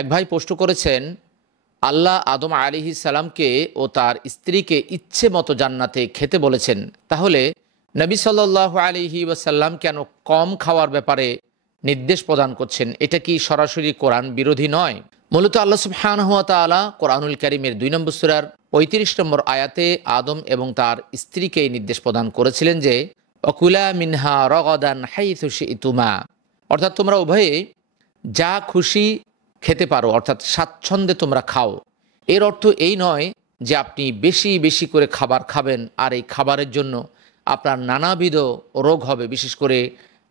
এক ভাই প্রশ্ন করেছেন, আল্লাহ আদম আলাইহিস সালামকে ও তার স্ত্রীকে ইচ্ছে মতো জান্নাতে খেতে বলেছেন, তাহলে নবী সাল্লাল্লাহু আলাইহি ওয়াসাল্লাম কেন কম খাওয়ার ব্যাপারে নির্দেশ প্রদান করছেন? এটা কি সরাসরি কোরআন বিরোধী নয়? মূলত আল্লাহ সুবহানাহু ওয়া তাআলা কোরআনুল কারীমের ২ নম্বর সূরার ৩৫ নম্বর আয়াতে আদম এবং তার স্ত্রীকে এই নির্দেশ প্রদান করেছিলেন যে অকুলা মিনহা রগাদান হাইথু শি'তুমা, অর্থাৎ তোমরা উভয়ে যা খুশি খেতে পারো, অর্থাৎ স্বাচ্ছন্দ্যে তোমরা খাও। এর অর্থ এই নয় যে আপনি বেশি বেশি করে খাবার খাবেন আর এই খাবারের জন্য আপনার নানাবিধ রোগ হবে, বিশেষ করে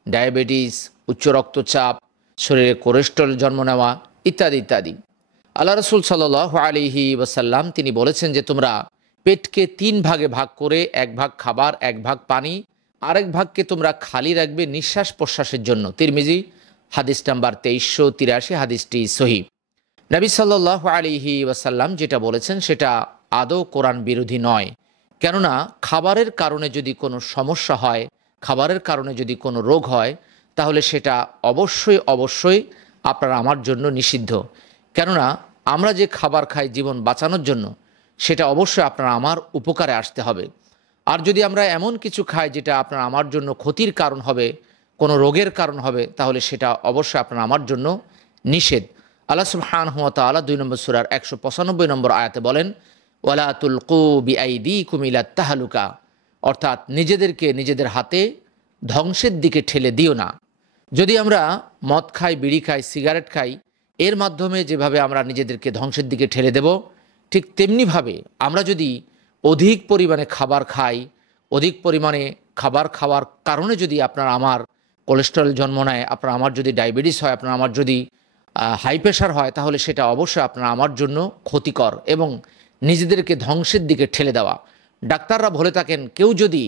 ডায়াবেটিস, উচ্চ রক্তচাপ, শরীরে কোলেস্টেরল জন্ম নেওয়া ইত্যাদি ইত্যাদি। আল্লাহ রাসূল সাল্লাল্লাহু আলাইহি ওয়াসাল্লাম তিনি বলেছেন যে তোমরা পেটকে ৩ ভাগে ভাগ করে ১ ভাগ খাবার, ১ ভাগ পানি, আরেক ভাগকে তোমরা খালি রাখবে নিঃশ্বাস প্রশ্বাসের জন্য। তিরমিজি হাদিস নাম্বার ২৩৮৩, হাদিসটি সহিহ। নবী সাল্লাল্লাহু আলাইহি ওয়াসাল্লাম যেটা বলেছেন সেটা আদৌ কোরআন বিরোধী নয়। কেননা খাবারের কারণে যদি কোনো সমস্যা হয়, খাবারের কারণে যদি কোনো রোগ হয়, তাহলে সেটা অবশ্যই অবশ্যই আপনার আমার জন্য নিষিদ্ধ। কেননা আমরা যে খাবার খাই জীবন বাঁচানোর জন্য, সেটা অবশ্যই আপনার আমার উপকারে আসতে হবে। আর যদি আমরা এমন কিছু খাই যেটা আপনার আমার জন্য ক্ষতির কারণ হবে, কোনো রোগের কারণ হবে, তাহলে সেটা অবশ্যই আপনার আমার জন্য নিষেধ। আল্লাহ সুবহানাহু ওয়া তাআলা ২ নম্বর সূরার ১৯৫ নম্বর আয়াতে বলেন, ওয়ালা তুলকু বিআইদিকুম ইলাত তাহলুকা, অর্থাৎ নিজেদেরকে নিজেদের হাতে ধ্বংসের দিকে ঠেলে দিও না। যদি আমরা মদ খাই, বিড়ি খাই, সিগারেট খাই, এর মাধ্যমে যেভাবে আমরা নিজেদেরকে ধ্বংসের দিকে ঠেলে দেব, ঠিক তেমনিভাবে আমরা যদি অধিক পরিমাণে খাবার খাই, অধিক পরিমাণে খাবার খাওয়ার কারণে যদি আপনার আমার কোলেস্টেরল জন্ম নেয়, আপনার আমার যদি ডায়াবেটিস হয়, আপনার আমার যদি হাই প্রেশার হয়, তাহলে সেটা অবশ্যই আপনার আমার জন্য ক্ষতিকর এবং নিজেদেরকে ধ্বংসের দিকে ঠেলে দেওয়া। ডাক্তাররা বলে থাকেন, কেউ যদি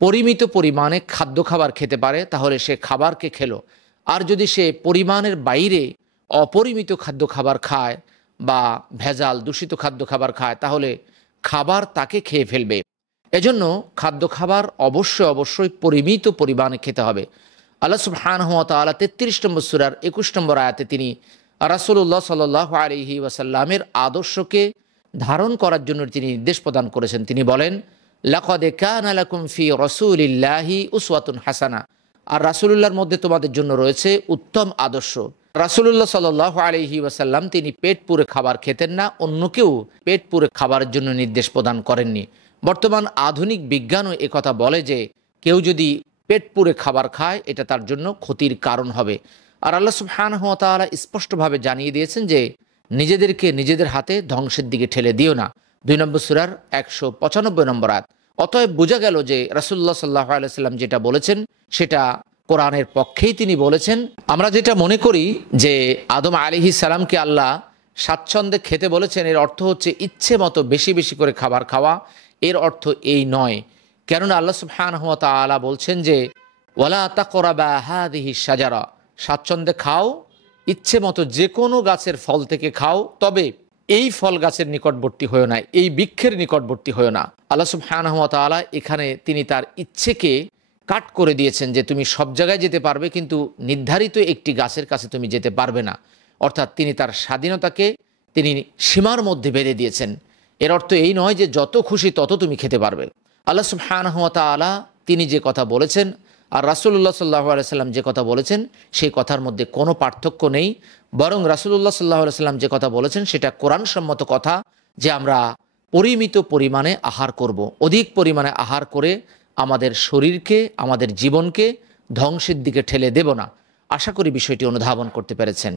পরিমিত পরিমাণে খাদ্য খাবার খেতে পারে তাহলে সে খাবারকে খেলো, আর যদি সে পরিমাণের বাইরে অপরিমিত খাদ্য খাবার খায় বা ভেজাল দূষিত খাদ্য খাবার খায়, তাহলে খাবার তাকে খেয়ে ফেলবে। এজন্য খাদ্য খাবার অবশ্যই অবশ্যই পরিমিত পরিমাণে খেতে হবে। আল্লাহ সুবহানাহু ওয়া তাআলা ৩৩ নম্বর সূরার ২১ নম্বর আয়াতে তিনি রাসূলুল্লাহ সাল্লাল্লাহু আলাইহি ওয়াসাল্লামের আদর্শকে ধারণ করার জন্য তিনি নির্দেশ প্রদান করেছেন। তিনি বলেন, লাকাদ কানা লাকুম ফি রাসূলিল্লাহি উসওয়াতুন হাসানা, আর রাসূলুল্লাহর মধ্যে তোমাদের জন্য রয়েছে উত্তম আদর্শ। রাসূলুল্লাহ সাল্লাল্লাহু আলাইহি ওয়াসাল্লাম তিনি পেট পুরে খাবার খেতেন না, অন্যকেও পেট পুরে খাবারের জন্য নির্দেশ প্রদান করেননি। বর্তমান আধুনিক বিজ্ঞানও একথা বলে যে কেউ যদি পেট পুরে খাবার খায় এটা তার জন্য ক্ষতির কারণ হবে। আর আল্লাহ সুবহানাহু ওয়া তাআলা স্পষ্টভাবে জানিয়ে দিয়েছেন যে নিজেদেরকে নিজেদের হাতে ধ্বংসের দিকে ঠেলে দিও না। ২ নম্বর সূরার ১৯৫ নম্বর আয়াত। অতএব বোঝা গেল যে রাসূলুল্লাহ সাল্লাল্লাহু আলাইহি ওয়াসাল্লাম যেটা বলেছেন সেটা কোরআনের পক্ষেই তিনি বলেছেন। আমরা যেটা মনে করি যে আদম আলাইহিস সালামকে আল্লাহ স্বাচ্ছন্দ্যে খেতে বলেছেন, এর অর্থ হচ্ছে ইচ্ছে মতো বেশি বেশি করে খাবার খাওয়া, এর অর্থ এই নয়। কেননা আল্লাহ সুবহানাহু ওয়া তাআলা বলছেন যে ওয়ালা তাকরাবা হাযিহিশ শাজারা, স্বাচ্ছন্দ্যে খাও, ইচ্ছে মতো যে কোনো গাছের ফল থেকে খাও, তবে এই ফল গাছের নিকটবর্তী হয়েও না, এই বৃক্ষের নিকটবর্তী হয়েও না। আল্লাহ সুবহানাহু ওয়া তাআলা এখানে তিনি তার ইচ্ছেকে কাট করে দিয়েছেন যে তুমি সব জায়গায় যেতে পারবে, কিন্তু নির্ধারিত একটি গাছের কাছে তুমি যেতে পারবে না। অর্থাৎ তিনি তার স্বাধীনতাকে তিনি সীমার মধ্যে বেঁধে দিয়েছেন। এর অর্থ এই নয় যে যত খুশি তত তুমি খেতে পারবে। আল্লাহ সুবহানাহু ওয়া তাআলা তিনি যে কথা বলেছেন আর রাসূলুল্লাহ সাল্লাল্লাহু আলাইহি ওয়াসাল্লাম যে কথা বলেছেন সেই কথার মধ্যে কোনো পার্থক্য নেই, বরং রাসূলুল্লাহ সাল্লাল্লাহু আলাইহি ওয়াসাল্লাম যে কথা বলেছেন সেটা কোরআনসম্মত কথা যে আমরা পরিমিত পরিমাণে আহার করব। অধিক পরিমাণে আহার করে আমাদের শরীরকে, আমাদের জীবনকে ধ্বংসের দিকে ঠেলে দেব না। আশা করি বিষয়টি অনুধাবন করতে পেরেছেন।